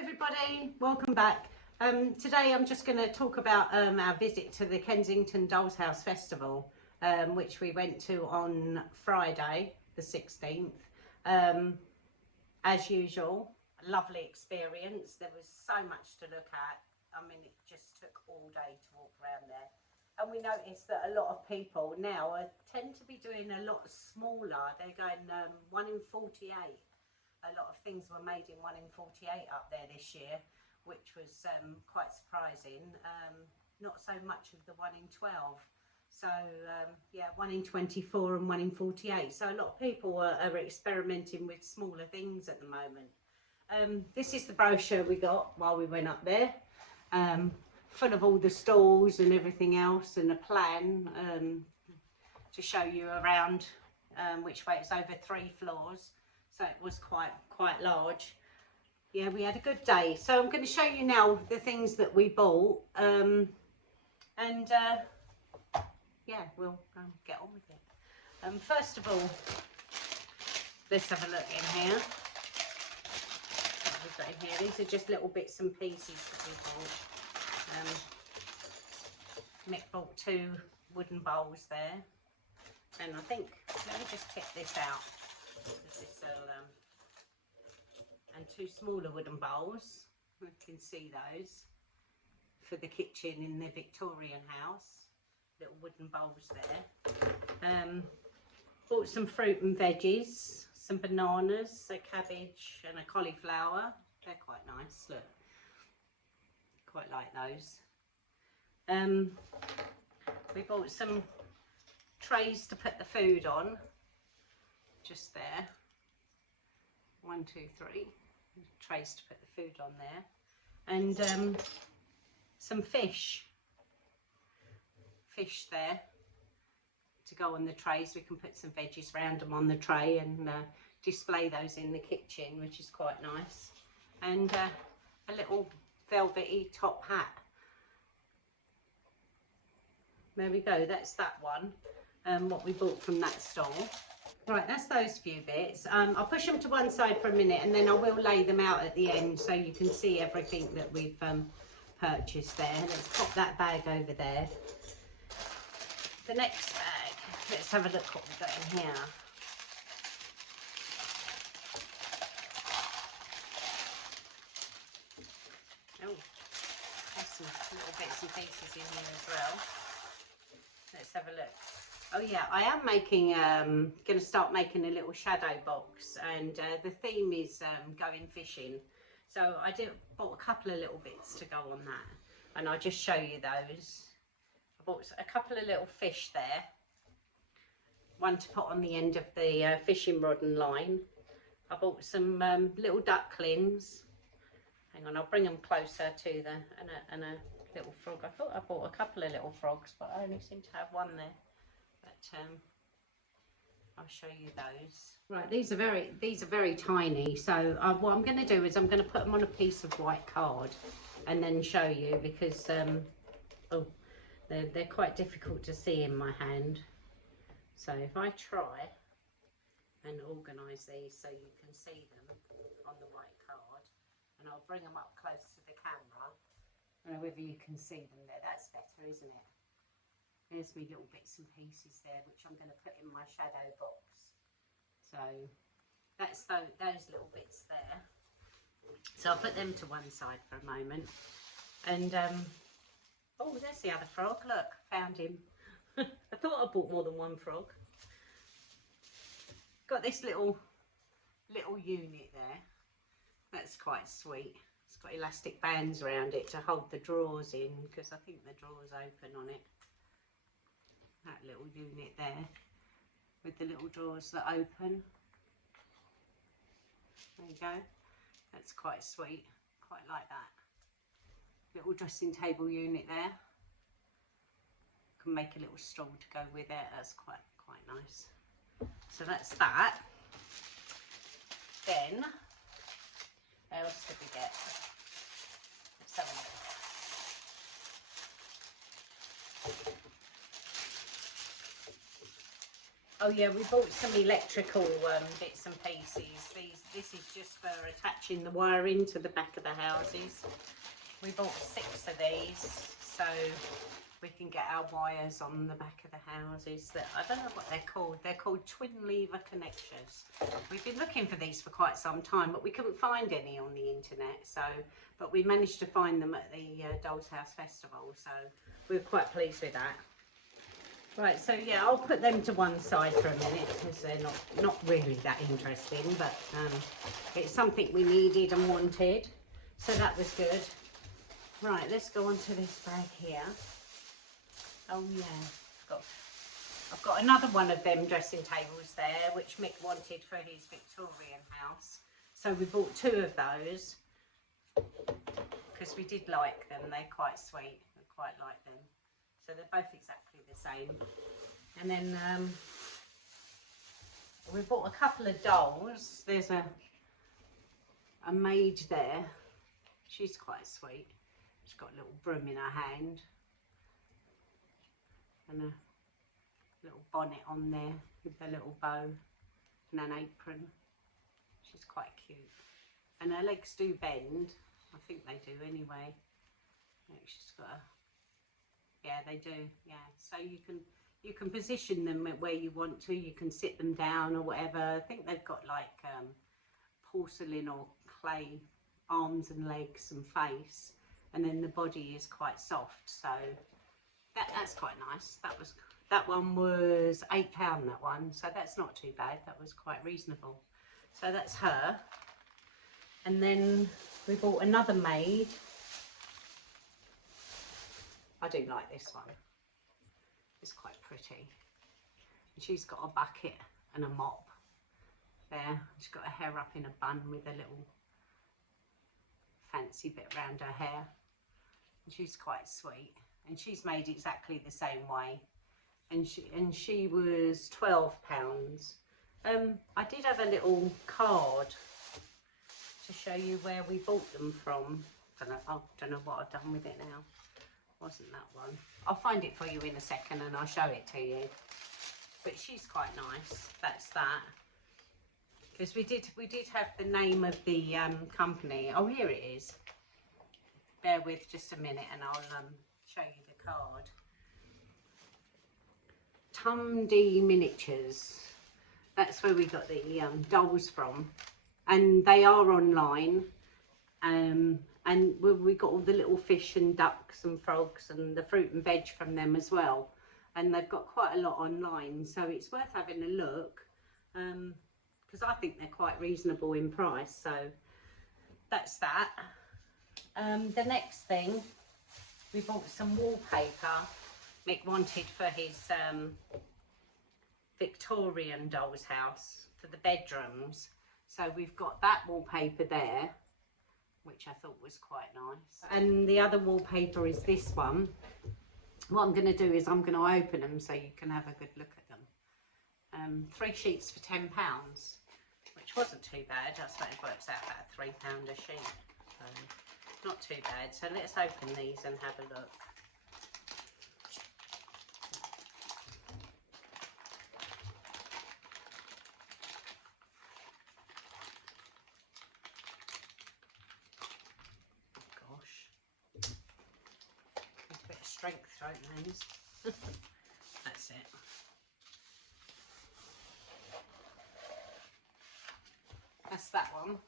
everybody, welcome back. Today I'm just going to talk about our visit to the Kensington Dolls House Festival, which we went to on Friday the 16th. As usual, a lovely experience. There was so much to look at. I mean, it just took all day to walk around there. And we noticed that a lot of people now tend to be doing a lot smaller. They're going 1 in 48. A lot of things were made in 1 in 48 up there this year, which was quite surprising. Not so much of the 1 in 12. So yeah, 1 in 24 and 1 in 48. So a lot of people are experimenting with smaller things at the moment. This is the brochure we got while we went up there, full of all the stalls and everything else, and a plan to show you around, which way it's over 3 floors. So it was quite large. Yeah, we had a good day. So I'm going to show you now the things that we bought, yeah, we'll get on with it. First of all, let's have a look in here. What we've got in here. These are just little bits and pieces that we bought. Mick bought 2 wooden bowls there, and I think, let me just tip this out. This and 2 smaller wooden bowls. You can see those for the kitchen in the Victorian house. Little wooden bowls there. Bought some fruit and veggies, some bananas, a cabbage and a cauliflower. They're quite nice, look. Quite like those. We bought some trays to put the food on. Just there, 1, 2, 3 trays to put the food on there, and some fish there to go on the trays. We can put some veggies around them on the tray and display those in the kitchen, which is quite nice. And a little velvety top hat. There we go, that's that one, what we bought from that stall. Right, that's those few bits. I'll push them to one side for a minute, and then I will lay them out at the end so you can see everything that we've purchased there. Let's pop that bag over there. The next bag, let's have a look what we've got in here. Oh, there's some little bits and pieces in here as well. Let's have a look. Oh yeah, I am making, going to start making a little shadow box, and the theme is going fishing. So I bought a couple of little bits to go on that, and I'll just show you those. I bought a couple of little fish there, one to put on the end of the fishing rod and line. I bought some little ducklings. Hang on, I'll bring them closer to and a little frog. I thought I bought a couple of little frogs, but I only seem to have one there. But I'll show you those. Right, these are very tiny. So what I'm going to do is I'm going to put them on a piece of white card and then show you, because oh, they're quite difficult to see in my hand. So if I try and organise these so you can see them on the white card, and I'll bring them up close to the camera. I don't know whether you can see them there. That's better, isn't it? There's me little bits and pieces there, which I'm going to put in my shadow box. So that's those little bits there. So I'll put them to one side for a moment. And oh, there's the other frog. Look, found him. I thought I bought more than one frog. Got this little unit there. That's quite sweet. It's got elastic bands around it to hold the drawers in, because I think the drawers open on it. That little unit there with the little drawers that open. There you go. That's quite sweet. Quite like that. Little dressing table unit there. Can make a little stool to go with it. That's quite nice. So that's that. Then what else did we get? Let's have a look. Oh yeah, we bought some electrical bits and pieces. This is just for attaching the wiring to the back of the houses. We bought 6 of these so we can get our wires on the back of the houses. That I don't know what they're called. They're called twin lever connectors. We've been looking for these for quite some time, but we couldn't find any on the internet. But we managed to find them at the Dolls House Festival, so we were quite pleased with that. Right, so yeah, I'll put them to one side for a minute because they're not really that interesting, but it's something we needed and wanted, so that was good. Right, let's go on to this bag here. Oh yeah, I've got another one of them dressing tables there, which Mick wanted for his Victorian house. So we bought 2 of those because we did like them. They're quite sweet. We quite like them. So they're both exactly the same. And then we bought a couple of dolls. There's a maid there. She's quite sweet. She's got a little broom in her hand and a little bonnet on there with a little bow and an apron. She's quite cute. And her legs do bend. I think they do anyway. She's got a... Yeah, they do. Yeah, so you can position them where you want to. You can sit them down or whatever. I think they've got like porcelain or clay arms and legs and face, and then the body is quite soft. So that's quite nice. That one was £8. That one, so that's not too bad. That was quite reasonable. So that's her. And then we bought another maid. I do like this one. It's quite pretty. And she's got a bucket and a mop there. She's got her hair up in a bun with a little fancy bit around her hair. And she's quite sweet. And she's made exactly the same way. And she was £12. I did have a little card to show you where we bought them from. I don't know what I've done with it now. Wasn't that one? I'll find it for you in a second and I'll show it to you. But she's quite nice. That's that. Because we did have the name of the company. Oh, here it is. Bear with just a minute and I'll show you the card. Tumdy Miniatures. That's where we got the dolls from. And they are online. And we got all the little fish and ducks and frogs and the fruit and veg from them as well. And they've got quite a lot online, so it's worth having a look because I think they're quite reasonable in price. So that's that. The next thing, we bought some wallpaper Mick wanted for his Victorian doll's house for the bedrooms. So we've got that wallpaper there, which I thought was quite nice. And the other wallpaper is this one. What I'm going to do is I'm going to open them so you can have a good look at them. 3 sheets for £10, which wasn't too bad. I suppose it works out about £3 a sheet. So not too bad. So let's open these and have a look. Strength to open these. That's it. That's that one.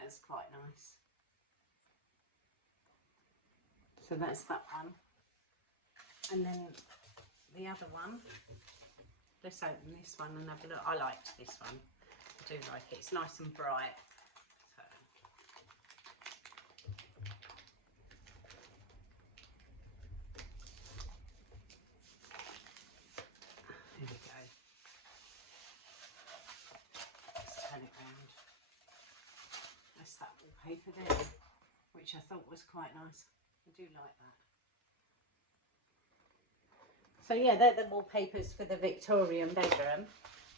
That's quite nice. So that's that one. And then the other one. Let's open this one and have a look. I liked this one. I do like it. It's nice and bright. There we go. Let's turn it round. That's that wallpaper there, which I thought was quite nice. I do like that. So yeah, they're the wallpapers for the Victorian bedroom.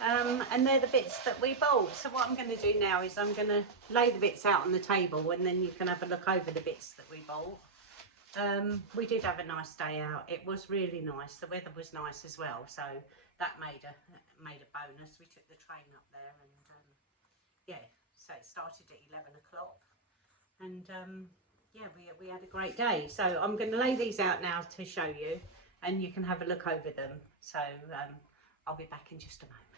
And they're the bits that we bought. So what I'm going to do now is I'm going to lay the bits out on the table and then you can have a look over the bits that we bought. We did have a nice day out. It was really nice. The weather was nice as well, so that made a bonus. We took the train up there, and yeah, so it started at 11 o'clock, and yeah, we had a great day. So I'm going to lay these out now to show you, and you can have a look over them. So I'll be back in just a moment.